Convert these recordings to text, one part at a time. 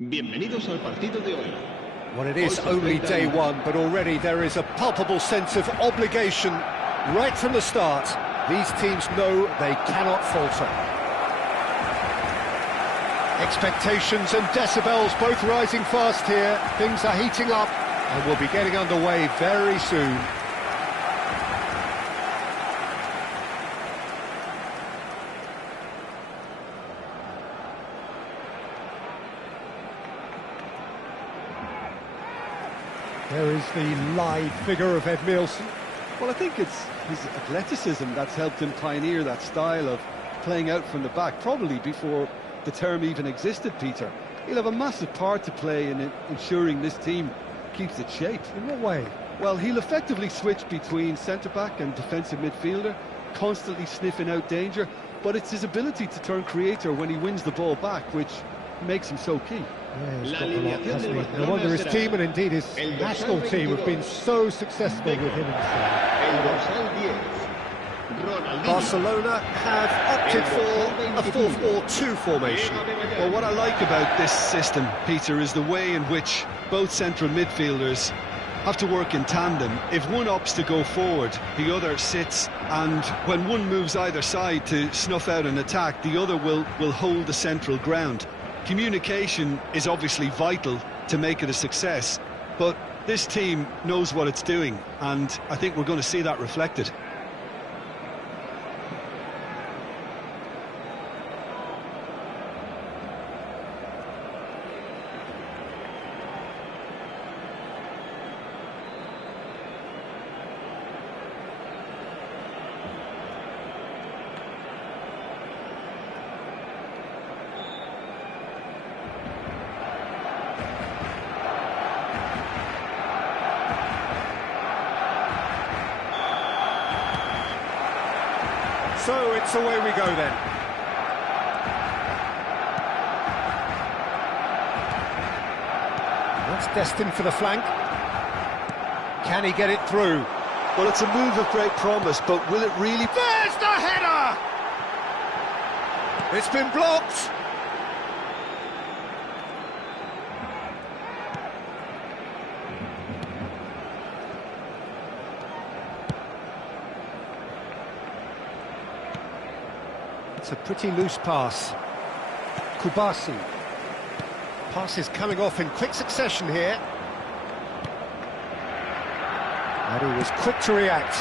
Bienvenidos al partido de hoy. Well, it is only day one, but already there is a palpable sense of obligation right from the start. These teams know they cannot falter. Expectations and decibels both rising fast here. Things are heating up and we'll be getting underway very soon. There is the live figure of Ed Milson. Well, I think it's his athleticism that's helped him pioneer that style of playing out from the back, probably before the term even existed, Peter. He'll have a massive part to play in ensuring this team keeps its shape. In what way? Well, he'll effectively switch between centre-back and defensive midfielder, constantly sniffing out danger, but it's his ability to turn creator when he wins the ball back, which makes him so key. Yeah, he's got a lot, hasn't he? No wonder his team and indeed his national team have been so successful with him inside. Barcelona have opted for a 4-4-2 formation. Well, what I like about this system, Peter, is the way in which both central midfielders have to work in tandem. If one opts to go forward, the other sits, and when one moves either side to snuff out an attack, the other will hold the central ground. Communication is obviously vital to make it a success, but this team knows what it's doing, and I think we're going to see that reflected. So it's away we go then. That's destined for the flank. Can he get it through? Well, it's a move of great promise, but will it really... There's the header! It's been blocked. It's a pretty loose pass. Kubasi. Pass is coming off in quick succession here. And he was quick to react.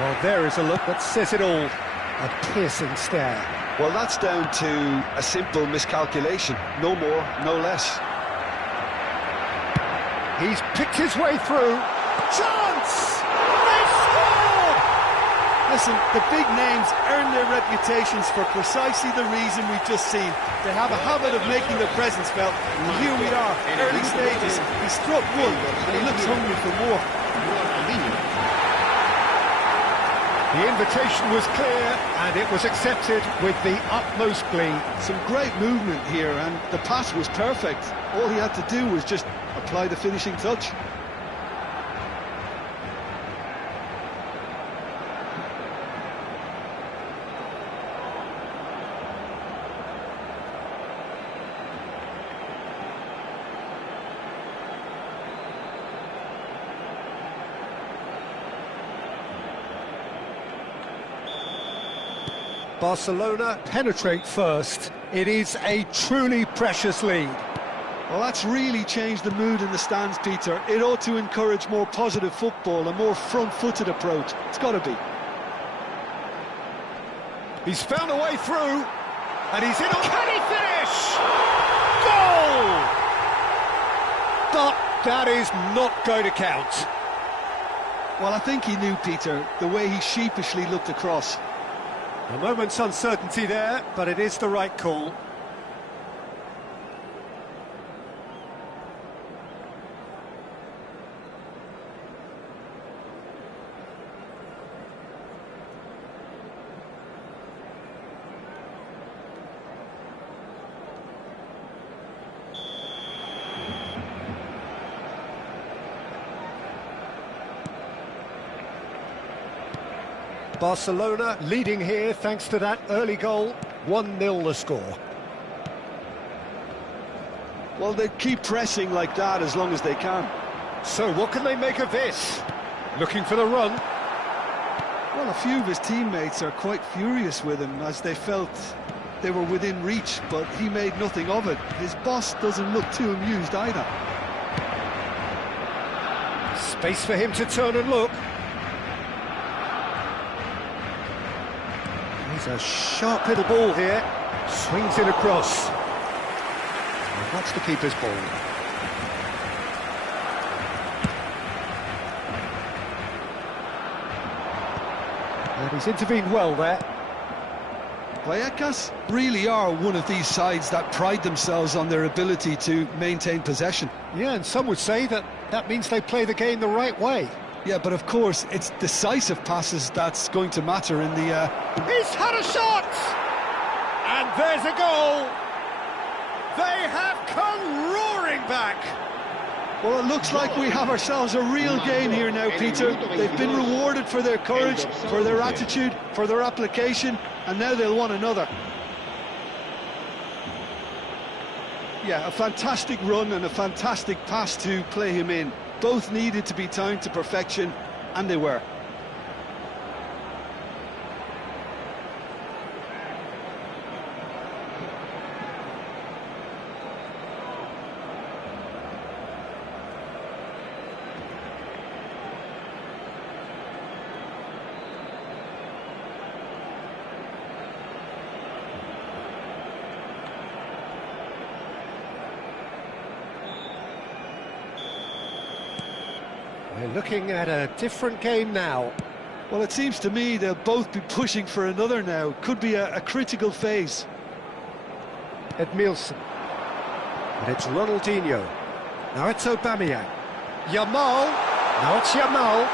Well, there is a look that says it all. A piercing stare. Well, that's down to a simple miscalculation. No more, no less. He's picked his way through. Chance! They've scored! Listen, the big names earn their reputations for precisely the reason we've just seen. They have a habit of making their presence felt, and here we are, early stages. He struck one, and he looks hungry for more. The invitation was clear, and it was accepted with the utmost glee. Some great movement here, and the pass was perfect. All he had to do was just apply the finishing touch. Barcelona penetrate first. It is a truly precious lead. Well, that's really changed the mood in the stands, Peter. It ought to encourage more positive football, a more front-footed approach. It's got to be. He's found a way through, and he's in. Can he finish? Goal! But that is not going to count. Well, I think he knew, Peter, the way he sheepishly looked across. A moment's uncertainty there, but it is the right call. Barcelona leading here thanks to that early goal. 1-0 the score. Well, they keep pressing like that as long as they can. So what can they make of this? Looking for the run. Well, a few of his teammates are quite furious with him as they felt they were within reach, but he made nothing of it. His boss doesn't look too amused either. Space for him to turn and look. He's a sharp little ball here. Swings it across. And that's the keeper's ball. And he's intervened well there. Vallecas really are one of these sides that pride themselves on their ability to maintain possession. Yeah, and some would say that that means they play the game the right way. Yeah, but of course, it's decisive passes that's going to matter in the... He's had a shot! And there's a goal! They have come roaring back! Well, it looks like we have ourselves a real game here now, Peter. They've been rewarded for their courage, for their attitude, for their application, and now they'll want another. Yeah, a fantastic run and a fantastic pass to play him in. Both needed to be timed to perfection, and they were. We're looking at a different game now. Well, it seems to me they'll both be pushing for another now. Could be a critical phase. Edmilson. And it's Ronaldinho. Now it's Aubameyang. Yamal. Now it's Yamal.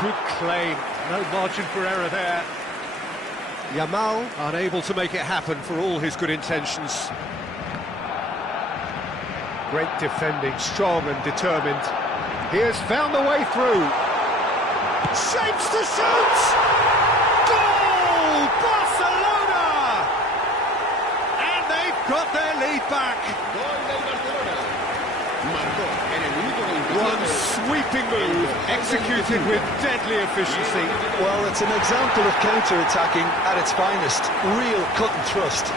Good claim. No margin for error there. Yamal unable to make it happen for all his good intentions. Great defending, strong and determined. He has found the way through. Shapes to shoot! Goal! Barcelona! And they've got their lead back. One sweeping move, executed with deadly efficiency. Well, it's an example of counter-attacking at its finest. Real cut and thrust.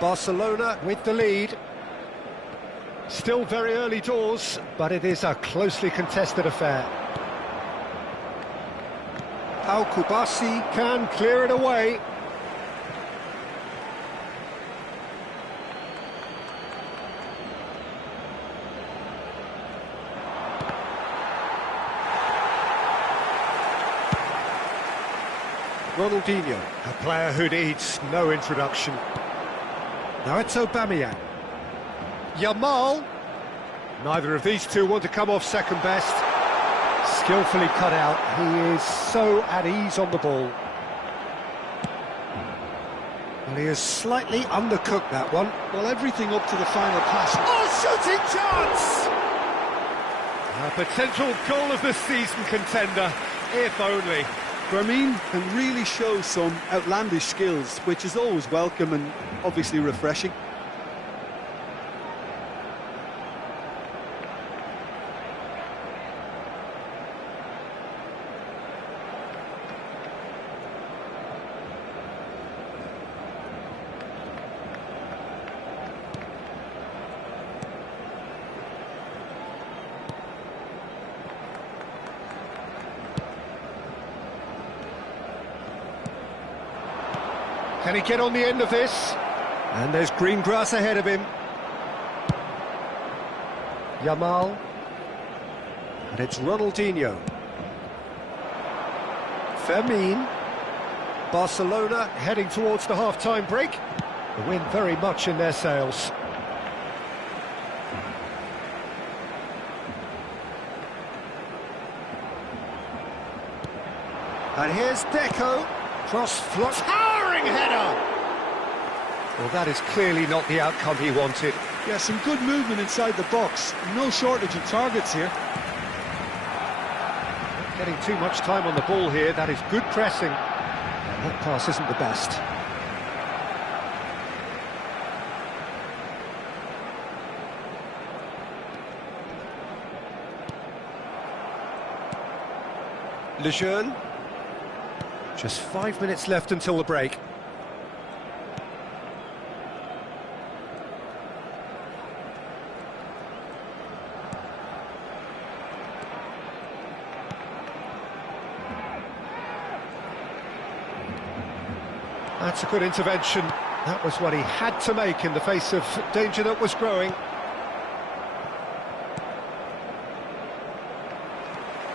Barcelona with the lead. Still very early doors, but it is a closely contested affair. Al Kubasi can clear it away. Ronaldinho, a player who needs no introduction. Now it's Aubameyang. Yamal. Neither of these two want to come off second best. Skillfully cut out. He is so at ease on the ball. Well, he has slightly undercooked that one. Well, everything up to the final pass. Oh, shooting chance! A potential goal of the season contender, if only. Fermin can really show some outlandish skills, which is always welcome and obviously refreshing. Can he get on the end of this? And there's green grass ahead of him. Yamal. And it's Ronaldinho. Fermin. Barcelona heading towards the half-time break. The wind very much in their sails. And here's Deco. Cross-flot. Towering header! Well, that is clearly not the outcome he wanted. Yeah, some good movement inside the box. No shortage of targets here. Not getting too much time on the ball here. That is good pressing. And that pass isn't the best. Lejeune. Just 5 minutes left until the break. That's a good intervention. That was what he had to make in the face of danger that was growing.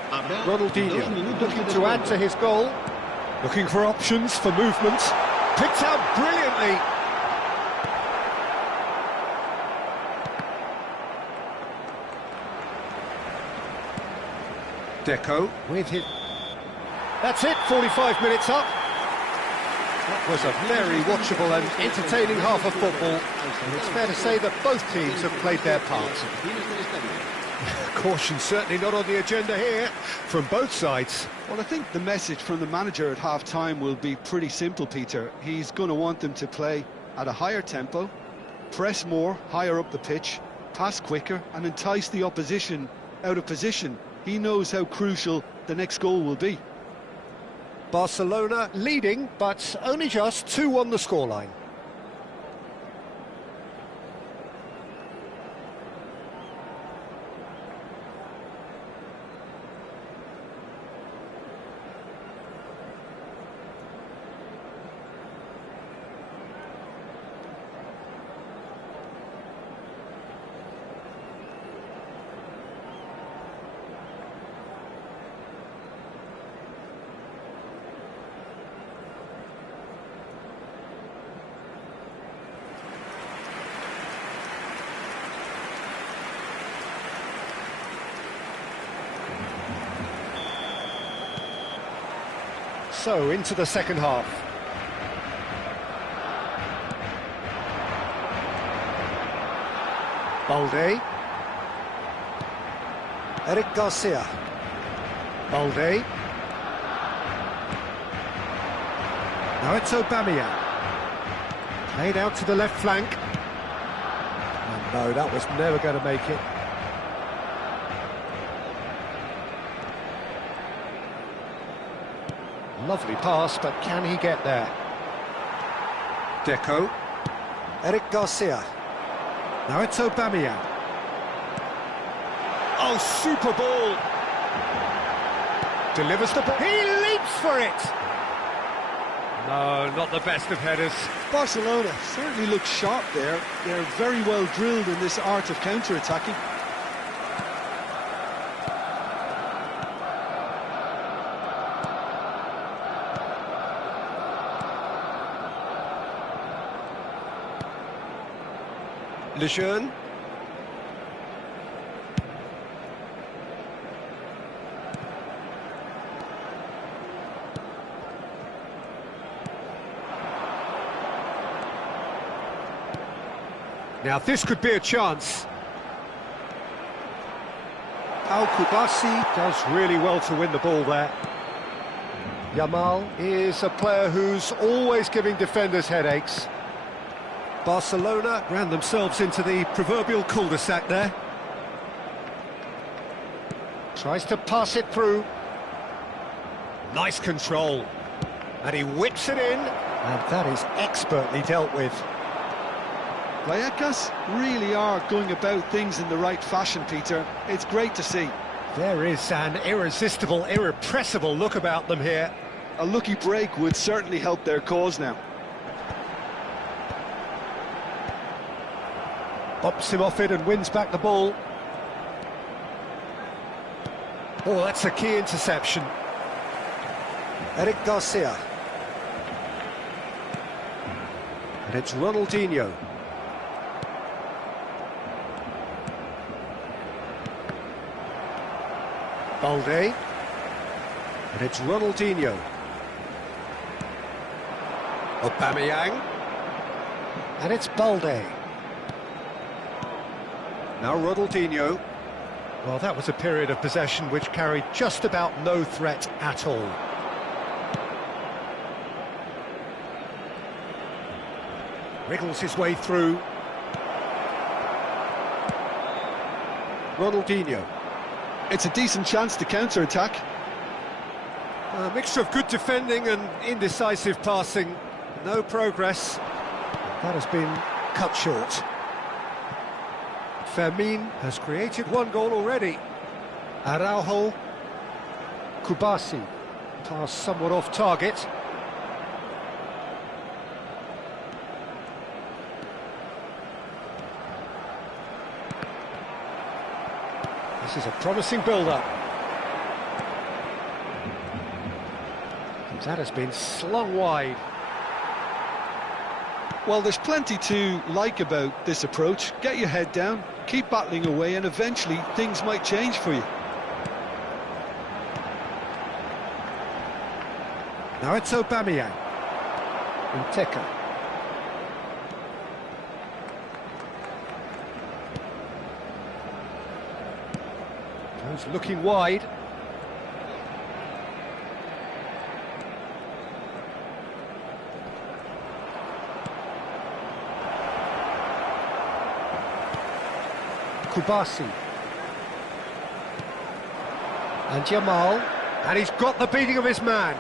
Ronaldinho looking to add to his goal. Looking for options for movement. Picked out brilliantly. Deco with his... That's it, 45 minutes up. That was a very watchable and entertaining half of football. And it's fair to say that both teams have played their parts. Caution certainly not on the agenda here from both sides. Well, I think the message from the manager at half-time will be pretty simple, Peter. He's going to want them to play at a higher tempo, press more, higher up the pitch, pass quicker, and entice the opposition out of position. He knows how crucial the next goal will be. Barcelona leading, but only just 2 on the scoreline. So, into the second half. Balde. Eric Garcia. Balde. Now it's Aubameyang. Played out to the left flank. And no, that was never going to make it. Lovely pass, but can he get there? Deco. Eric Garcia. Now it's Aubameyang. Oh, super ball! Delivers the ball. He leaps for it! No, not the best of headers. Barcelona certainly look sharp there. They're very well drilled in this art of counter-attacking. Lejeune. Now this could be a chance. Kubasi does really well to win the ball there. Yamal is a player who's always giving defenders headaches. Barcelona ran themselves into the proverbial cul-de-sac there. Tries to pass it through. Nice control. And he whips it in. And that is expertly dealt with. Vallecas really are going about things in the right fashion, Peter. It's great to see. There is an irresistible, irrepressible look about them here. A lucky break would certainly help their cause now. Bops him off it and wins back the ball. Oh, that's a key interception. Eric Garcia. And it's Ronaldinho. Balde. And it's Ronaldinho. Aubameyang. And it's Balde. Now Ronaldinho. Well, that was a period of possession which carried just about no threat at all. Wriggles his way through. Ronaldinho. It's a decent chance to counter-attack. A mixture of good defending and indecisive passing. No progress. That has been cut short. Fermin has created one goal already. Araujo. Kubasi. Pass somewhat off target. This is a promising build-up. That has been slung wide. Well, there's plenty to like about this approach. Get your head down, keep battling away, and eventually things might change for you. Now it's Aubameyang. Uteka. Goes looking wide. Kubasi. And Yamal. And he's got the beating of his man.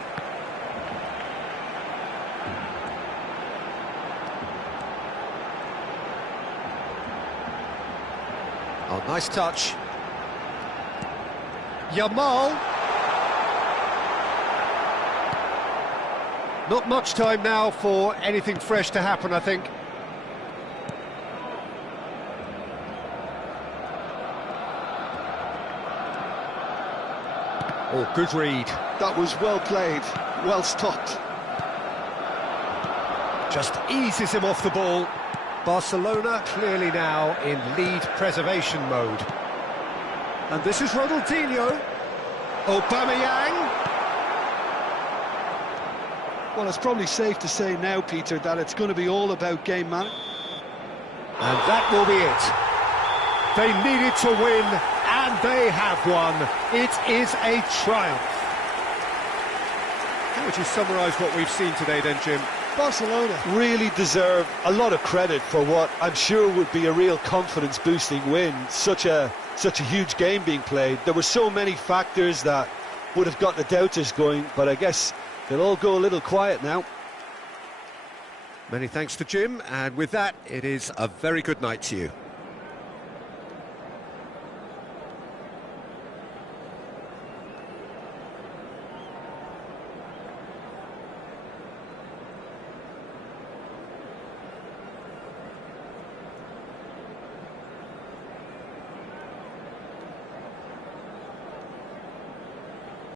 Oh, nice touch. Yamal. Not much time now for anything fresh to happen, I think. Oh, good read. That was well played, well stopped. Just eases him off the ball. Barcelona clearly now in lead preservation mode. And this is Ronaldinho. Aubameyang. Well, it's probably safe to say now, Peter, that it's going to be all about game management. And that will be it. They needed to win, and they have won. It is a triumph. How would you summarise what we've seen today then, Jim? Barcelona really deserve a lot of credit for what I'm sure would be a real confidence-boosting win. Such a huge game being played. There were so many factors that would have got the doubters going, but I guess they'll all go a little quiet now. Many thanks to Jim, and with that, it is a very good night to you.